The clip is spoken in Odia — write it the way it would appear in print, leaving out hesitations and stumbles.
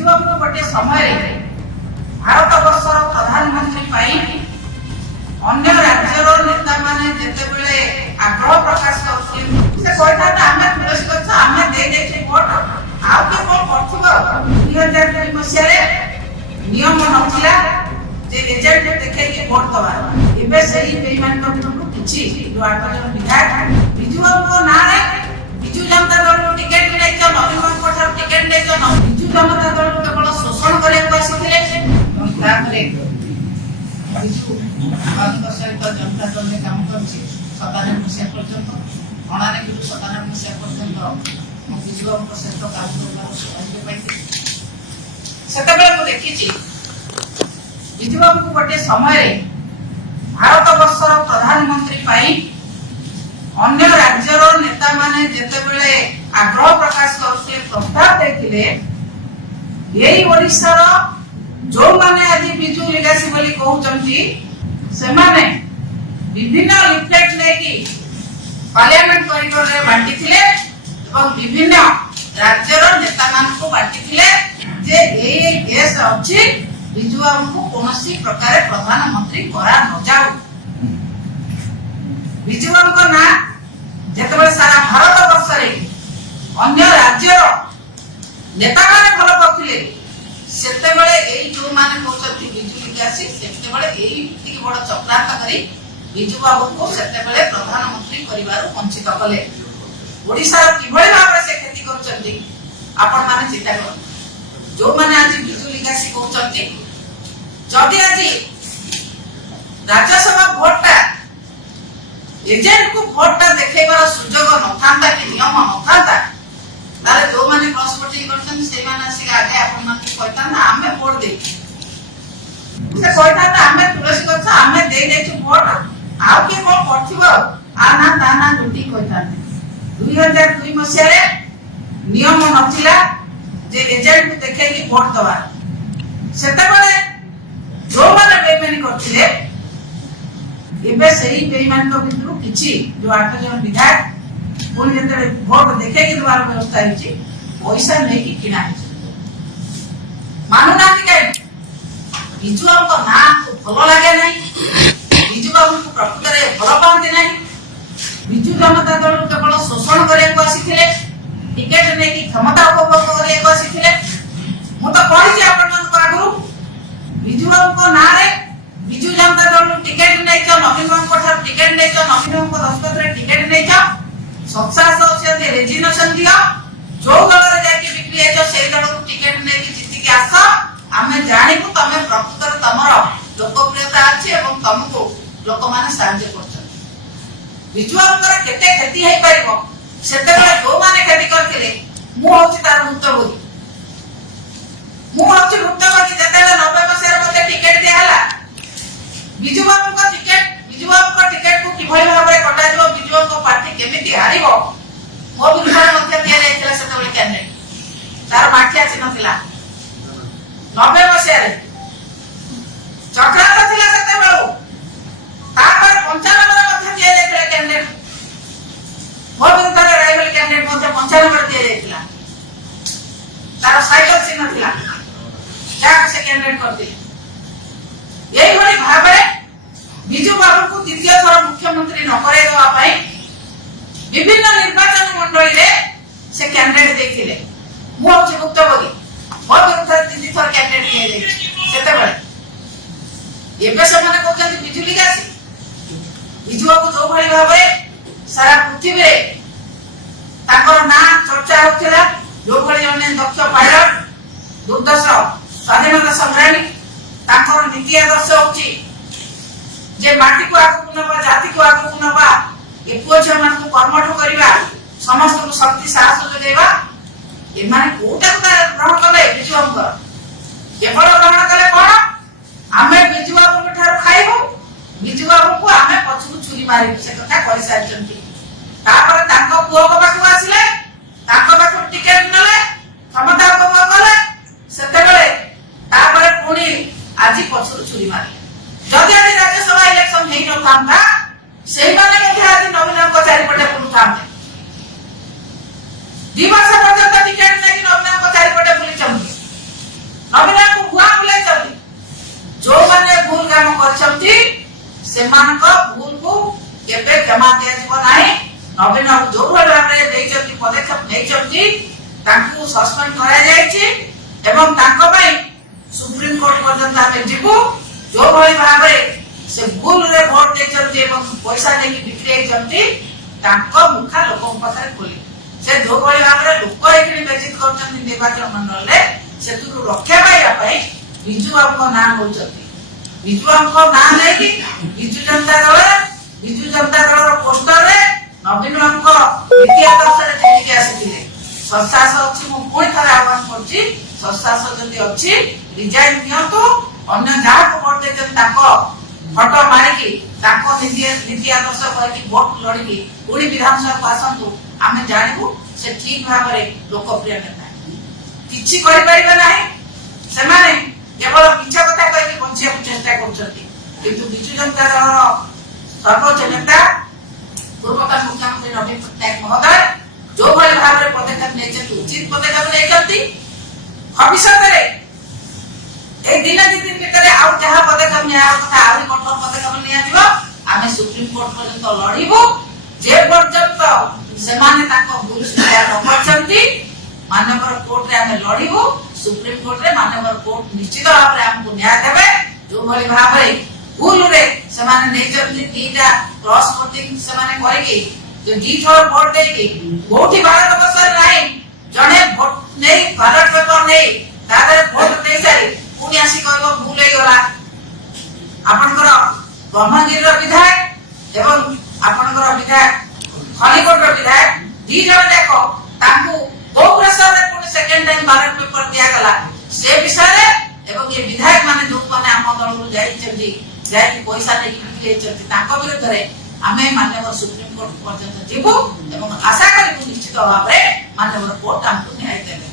ବିଜୁବାବୁ ଗୋଟିଏ ସମୟରେ ଭାରତ ବର୍ଷର ପ୍ରଧାନମନ୍ତ୍ରୀ ପାଇଁ ଅନ୍ୟ ରାଜ୍ୟର ନେତାମାନେ ଯେତେବେଳେ ଆଗ୍ରହ ପ୍ରକାଶ କରୁଥିଲେ ସେ କହିଥାନ୍ତେ ଆମେ ତୁଳସୀ ଗଛ ଆମେ ଦେଇଦେଇଛୁ ଭୋଟ ଆଉ କିଏ କଣ କରୁଥିବ। 2002 ମସିହାରେ ନିୟମ ନଥିଲା ଯେ ଏଜେଣ୍ଟ ଦେଖେଇକି ଭୋଟ ଦବା। ଏବେ ସେଇ ବେଇମାନଙ୍କ ଭିତରୁ କିଛି ଯୋଉ 8 ଜଣ ବିଧାୟକ ବିଜୁବାବୁଙ୍କ ନାଁରେ ବିଜୁ ଜନତା ଦଳରୁ ଟିକେଟ ନେଇଛ, ନବୀନ ବାବୁଙ୍କ ଠାରୁ ଟିକେଟ ନେଇଛ, ବିଜୁ ଜନତା ଦଳରୁ କେବଳ ଶୋଷଣ କରିବାକୁ ଆସିଥିଲେ। ତାପରେ ବିଜୁ ବାବୁଙ୍କ ସହିତ ଜନତା ଦଳରେ କାମ କରୁଛି 97 ମସିହା ପର୍ଯ୍ୟନ୍ତ, 97 ମସିହା ପର୍ଯ୍ୟନ୍ତ ମୁଁ ବିଜୁ ବାବୁଙ୍କ ସହିତ କାମ କରିବାର ସୌଭାଗ୍ୟ ପାଇଥିଲି। ସେତେବେଳେ ମୁଁ ଦେଖିଛି ବିଜୁ ବାବୁଙ୍କୁ ଗୋଟିଏ ସମୟରେ ଭାରତ ବର୍ଷର ପ୍ରଧାନମନ୍ତ୍ରୀ ପାଇଁ ଅନ୍ୟ ରାଜ୍ୟର ନେତାମାନେ ଯେତେବେଳେ ଆଗ୍ରହ ପ୍ରକାଶ କରୁଥିଲେ ପ୍ରସ୍ତାବ ଦେଇଥିଲେ ଏଇ ଓଡ଼ିଶାର ଯୋଉମାନେ ଆଜି ବିଜୁ ଲିଗାସି ବୋଲି କହୁଛନ୍ତି ସେମାନେ ବିଭିନ୍ନ ଲିଫଲେଟ୍ ନେଇକି ପାର୍ଲିଆମେଣ୍ଟ କରିଡରରେ ବାଣ୍ଟିଥିଲେ ଏବଂ ବିଭିନ୍ନ ରାଜ୍ୟର ନେତାମାନଙ୍କୁ ବାଣ୍ଟିଥିଲେ ଯେ ଏଇ କେସ୍ ଅଛି ବିଜୁ ବାବୁଙ୍କୁ କୌଣସି ପ୍ରକାର ପ୍ରଧାନମନ୍ତ୍ରୀ କରା ନଯାଉ। ବିଜୁ ବାବୁଙ୍କ ନାଁ ଯେତେବେଳେ ସାରା ଭାରତ ବର୍ଷରେ ଅନ୍ୟ ରାଜ୍ୟର ନେତାମାନେ ଭଲ କରୁଥିଲେ ସେତେବେଳେ ଏଇ ଯୋଉମାନେ କହୁଛନ୍ତି ବିଜୁ ଲିଗାସି ସେତେବେଳେ ଏଇତିକି ବଡ ଚକ୍ରାନ୍ତ କରି ବିଜୁ ବାବୁଙ୍କୁ ସେତେବେଳେ ପ୍ରଧାନମନ୍ତ୍ରୀ କରିବାରୁ ବଞ୍ଚିତ କଲେ। ଓଡ଼ିଶାର କିଭଳି ଭାବରେ ସେ କ୍ଷତି କରୁଛନ୍ତି ଆପଣମାନେ ଚିନ୍ତା କରନ୍ତୁ। ଯୋଉମାନେ ଆଜି ବିଜୁ ଲିଗାସି କହୁଛନ୍ତି ଯଦି ଆଜି ରାଜ୍ୟସଭା ଭୋଟଟା ଏଜେଣ୍ଟକୁ ଭୋଟଟା ଦେଖେଇବାର ସୁଯୋଗ ନଥାନ୍ତା କି ନିୟମ ନଥାନ୍ତା ତାହେଲେ ଯୋଉମାନେ କ୍ରସ ଭୋଟିଂ କରୁଛନ୍ତି ସେଇମାନେ ଆସିକି ଆଗେ ଆପଣମାନଙ୍କୁ କହିଥାନ୍ତେ ଆମେ ଭୋଟ ଦେଇଛୁ। ସେ କହିଥାନ୍ତେ ଆମେ ତୁଳସୀ ଗଛ ଆମେ ଦେଇଦେଇଛୁ ଭୋଟ ଆଉ କିଏ କଣ କରିଥିବ ଆ ନା ତା ନା ଲୁଟି କହିଥାନ୍ତେ। 2002 ମସିହାରେ ନିୟମ ନଥିଲା ଯେ ଏଜେଣ୍ଟକୁ ଦେଖେଇକି ଭୋଟ ଦବା। ସେତେବେଳେ ଯୋଉମାନେ ବେଇମାନି କରିଥିଲେ ଏବେ ସେଇ ବେଇମାନଙ୍କ ଭିତରୁ କିଛି ଯୋଉ 8 ଜଣ ବିଧାୟକ ପୁଣି ଯେତେବେଳେ ଭୋଟ ଦେଖେଇକି ଦେବାର ବ୍ୟବସ୍ଥା ହେଇଛି ପଇସା ନେଇକି କିଣା ହେଇଛି। ମାନୁନାହାନ୍ତି କାହିଁକି? ବିଜୁ ବାବୁଙ୍କ ନାଁ ଭଲ ଲାଗେ ନାହିଁ, ବିଜୁ ବାବୁଙ୍କୁ ପ୍ରକୃତରେ ଭଲ ପାଆନ୍ତି ନାହିଁ। ବିଜୁ ଜନତା ଦଳରୁ କେବଳ ଶୋଷଣ କରିବାକୁ ଆସିଥିଲେ, ଟିକେଟ ନେଇକି କ୍ଷମତା ଉପଭୋଗ କରିବାକୁ ଆସିଥିଲେ। ମୁଁ ତ କହିଛି ଆପଣମାନଙ୍କ ଆଗରୁ ବିଜୁ ବାବୁଙ୍କ ନାଁରେ ବିଜୁ ଜନତା ଦଳରୁ ଟିକେଟ ନେଇଛ, ନବୀନ ବାବୁଙ୍କ ଠାରୁ ଟିକେଟ ନେଇଛ, ନବୀନ ବାବୁଙ୍କ ଦସ୍ତଖତରେ ଟିକେଟ ନେଇଛ, ସତ୍ସାହସ ଅଛି ରେଜିଗ୍ନେସନ ଦିଅ, ଯୋଉ ଦଳରେ ଯାଇକି ବିକ୍ରି ହେଇଛ ସେଇ ଦଳରୁ ଟିକେଟ ନେଇକି ଜିତିକି ଆସ। ଆମେ ଜାଣିବୁ ତମେ ପ୍ରକୃତରେ ତମର ଲୋକପ୍ରିୟତା ଅଛି ଏବଂ ତମକୁ ଲୋକମାନେ ସାହାଯ୍ୟ କରୁଛନ୍ତି। ବିଜୁ ବାବୁଙ୍କର କେତେ କ୍ଷତି ହେଇପାରିବ ସେତେବେଳେ ଯୋଉମାନେ କ୍ଷତି କରିଥିଲେ ମୁଁ ହଉଛି ତାର ଭୁକ୍ତଭୋଗୀ। ମୁଁ ହଉଛି ଭୁକ୍ତଭୋଗୀ। ଯେତେବେଳେ 90 ମସିହାରେ ମତେ ଟିକେଟ ଦିଆହେଲା ବିଜୁ ବାବୁଙ୍କ ଟିକେଟକୁ କିଭଳି ଭାବରେ କଟାଯିବ, ବିଜୁ ବାବୁଙ୍କ ପାର୍ଟି କେମିତି ହାରିବ ମୋ ବିରୁଦ୍ଧରେ ମଧ୍ୟ ଦିଆଯାଇଥିଲା ସେତେବେଳେ କ୍ୟାଣ୍ଡିଡେଟ। ତାର ମାଠିଆ ଚିହ୍ନ ଥିଲା 90 ମସିହାରେ ଚକ୍ରାନ୍ତ ଥିଲା ସେତେବେଳୁ। ତାପରେ 95ରେ ମଧ୍ୟ ଦିଆଯାଇଥିଲା କ୍ୟାଣ୍ଡିଡେଟ ମୋ ବିରୁଦ୍ଧରେ ରାଇଭେଲ କ୍ୟାଣ୍ଡିଡେଟ ମଧ୍ୟ 95ରେ ଦିଆଯାଇଥିଲା। ତାର ସାଇକେଲ ଚିହ୍ନ ଥିଲା ଯାହାକୁ ସେ କ୍ୟାଣ୍ଡିଡେଟ କରିଥିଲେ। এইভাবে ভাবে বিজু বাবুଙ୍କୁ দ্বিতীয় থর মুখ্যমন্ত্রী ন করে দেওয়া পাই বিভিন্ন নির্বাচন মন্ডলীরে সে ক্যান্ডিডেট ଦେଇଥିଲେ। ମୁଁ ହଉଛି ଭୁକ୍ତଭୋଗୀ। ମୋ ବିରୁଦ୍ଧରେ 3 ଥର କ୍ୟାଣ୍ଡିଡେଟ ଦିଆଯାଇଛି ସେତେବେଳେ। ଏବେ ସେମାନେ କହୁଛନ୍ତି ବିଜୁ ଲିଗାସି। ବିଜୁ ବାବୁ ଯୋଉଭଳି ଭାବରେ ସାରା ପୃଥିବୀରେ ତାଙ୍କର ନାଁ ଚର୍ଚ୍ଚା ହେଉଥିଲା, ଯୋଉଭଳି ଜଣେ ଦକ୍ଷ ପାଇଲଟ, ଦୁର୍ଦ୍ଦଶ ସ୍ୱାଧୀନତା ସଂଗ୍ରାମୀ, ତାଙ୍କର ନୀତି ଆଦର୍ଶ ହଉଛି ଯେ ମାଟିକୁ ଆଗକୁ ନେବା, ଜାତିକୁ ଆଗକୁ ନେବା, ଏ ପୁଅ ଝିଅମାନଙ୍କୁ କର୍ମଠୁ କରିବା, ସମସ୍ତଙ୍କୁ ଶକ୍ତି ସାହସ ଯୋଗାଇବା। ଏମାନେ କୋଉଟାକୁ ଗ୍ରହଣ କଲେ? ବିଜୁ ବାବୁଙ୍କର କେବଳ ଗ୍ରହଣ କଲେ କଣ? ଆମେ ବିଜୁ ବାବୁଙ୍କ ଠାରୁ ଖାଇବୁ, ବିଜୁ ବାବୁଙ୍କୁ ଆମେ ପଛକୁ ଛୁରୀ ମାରିବୁ, ସେ କଥା କହିସାରିଛନ୍ତି। ତାପରେ ତାଙ୍କ ପୁଅଙ୍କ ପାଖକୁ ଆସିଲେ, ତାଙ୍କ ପାଖରୁ ଟିକେଟ ନେଲେ, କ୍ଷମତା ଉପଭୋଗ କଲେ। ସେତେବେଳେ ତାପରେ ପୁଣି ଆଜି ପଛରୁ ଛୁରୀ ମାରିଲେ। ଯଦି ଆଜି ରାଜ୍ୟସଭା ଇଲେକ୍ସନ ହେଇନଥାନ୍ତା ସେଇମାନେ ମଧ୍ୟ ଆଜି ନବୀନଙ୍କ ଚାରିପଟେ ବୁଲୁଥାନ୍ତେ। 2 ବର୍ଷ ପର୍ଯ୍ୟନ୍ତ ଟିକେଟ ନେଇକି ନବୀନଙ୍କ ଚାରିପଟେ ବୁଲିଛନ୍ତି। ସେମାନଙ୍କ ଭୁଲକୁ କେବେ କ୍ଷମା ଦିଆଯିବ ନାହିଁ। ନବୀନ ବାବୁ ଯୋଉଭଳି ଭାବରେ ନେଇଛନ୍ତି ପଦକ୍ଷେପ ନେଇଛନ୍ତି ତାଙ୍କୁ ସସ୍ପେଣ୍ଡ କରାଯାଇଛି ଏବଂ ତାଙ୍କ ପାଇଁ ସୁପ୍ରିମକୋର୍ଟ ପର୍ଯ୍ୟନ୍ତ ଆମେ ଯିବୁ। ଯୋଉଭଳି ଭାବରେ ସେ ଭୁଲରେ ଭୋଟ ଦେଇଛନ୍ତି ଏବଂ ପଇସା ନେଇକି ବିକ୍ରି ହେଇଛନ୍ତି ତାଙ୍କ ମୁଖା ଲୋକଙ୍କ ପାଖରେ ଖୋଲିବ। ସେ ଯୋଉଭଳି ଭାବରେ ଲୋକ ଏଇଠି ବେଜିତ କରୁଛନ୍ତି ନିର୍ବାଚନ ମଣ୍ଡଳରେ ସେଥିରୁ ରକ୍ଷା ପାଇବା ପାଇଁ ବିଜୁ ବାବୁଙ୍କ ନାଁ ନେଉଛନ୍ତି। ବିଜୁ ବାବୁଙ୍କ ନାଁ ନେଇକି ବିଜୁ ଜନତା ଦଳର ପୋଷ୍ଟରରେ ନବୀନ ବାବୁଙ୍କ ନୀତି ଆଦର୍ଶରେ ଦେଇକି ଆସିଥିଲେ। ସତ୍ସାହସ ଅଛି, ମୁଁ ପୁଣି ଥରେ ଆହ୍ୱାନ କରୁଛି, ସତ୍ସାହସ ଯଦି ଅଛି ରିଜାଇନ ଦିଅନ୍ତୁ। ଅନ୍ୟ ଯାହାକୁ ଭୋଟ ଦେଇଛନ୍ତି ତାଙ୍କ ଫଟୋ ମାରିକି ତାଙ୍କ ନୀତି ଆଦର୍ଶ କହିକି ଭୋଟ ଲଢିକି ପୁଣି ବିଧାନସଭାକୁ ଆସନ୍ତୁ। ଆମେ ଜାଣିବୁ ସେ ଠିକ ଭାବରେ ଲୋକପ୍ରିୟ ନେତା କିଛି କରିପାରିବେ ନାହିଁ। ସେମାନେ କେବଳ ମିଛ କଥା କହିକି ବଞ୍ଚିବାକୁ ଚେଷ୍ଟା କରୁଛନ୍ତି। କିନ୍ତୁ ବିଜୁ ଜନତା ଦଳର ସର୍ବୋଚ୍ଚ ନେତା ପୂର୍ବତନ ମୁଖ୍ୟମନ୍ତ୍ରୀ ନବୀନ ପଟ୍ଟନାୟକ ମହୋଦୟ ଯୋଉଭଳି ଭାବରେ ପଦକ୍ଷେପ ନେଇଛନ୍ତି ଉଚିତ ପଦକ୍ଷେପ ନେଇଛନ୍ତି। ଭବିଷ୍ୟତରେ এই দিনে ଦି ଦିନ ଭିତରେ ଆଉ ଯାହା ପଦକ୍ଷେପ ନିଆହେବା କଥା ଆହୁରି କଠୋର ପଦକ୍ଷେପ ନିଆଯିବ। ଆମେ ସୁପ୍ରିମକୋର୍ଟ ପର୍ଯ୍ୟନ୍ତ ଲଢିବୁ। ଯେ ପର୍ଯ୍ୟନ୍ତ ସେମାନେ ତାଙ୍କ ଭୁଲ ସ୍ୱୀକାର ନ କରିଛନ୍ତି ମାନ୍ୟବର କୋର୍ଟରେ ଆମେ ଲଢିବୁ। ସୁପ୍ରିମକୋର୍ଟରେ ମାନ୍ୟବର କୋର୍ଟ ନିଶ୍ଚିତ ଭାବରେ ଆମକୁ ନ୍ୟାୟ ଦେବେ। ଯୋଉଭଳି ଭାବରେ ଭୁଲରେ ସେମାନେ ନେଇଛନ୍ତି ଦିଟା କ୍ରସ୍ ଭୋଟିଂ ସେମାନେ କରିକି ଦିଥର ଭୋଟ ଦେଇକି କୋଉଠି ଭାରତ ବର୍ଷରେ ନାହିଁ ଜଣେ ଭୋଟ ନେଇ ବାଲଟ ପେପର ନେଇ ତା ଦେହରେ ଭୋଟ ଦେଇସାରି ପୁଣି ଆସି କହିବ ଭୁଲ ହେଇଗଲା। ଆପଣଙ୍କର ବ୍ରହ୍ମଗିରିର ବିଧାୟକ ଏବଂ ଆପଣଙ୍କର ବିଧାୟକ ଖଲିକୋଟର ବିଧାୟକ ଦି ଜଣ ଯାକ ତାଙ୍କୁ କୋଉ ପ୍ରେସରରେ ପୁଣି ସେକେଣ୍ଡ ଟାଇମ ବାଲଟ ପେପର ଦିଆଗଲା ସେ ବିଷୟରେ ଏବଂ ଏ ବିଧାୟକ ମାନେ ଯୋଉମାନେ ଆମ ଦଳରୁ ଯାଇଛନ୍ତି ଯାଇକି ପଇସା ନେଇକି ବିକ୍ରି ହେଇଛନ୍ତି ତାଙ୍କ ବିରୁଦ୍ଧରେ ଆମେ ମାନ୍ୟବର ସୁପ୍ରିମକୋର୍ଟ ପର୍ଯ୍ୟନ୍ତ ଯିବୁ ଏବଂ ଆଶା କରିବୁ ନିଶ୍ଚିତ ଭାବରେ ମାନ୍ୟବର କୋର୍ଟ ଆମକୁ ନ୍ୟାୟ ଦେବେ।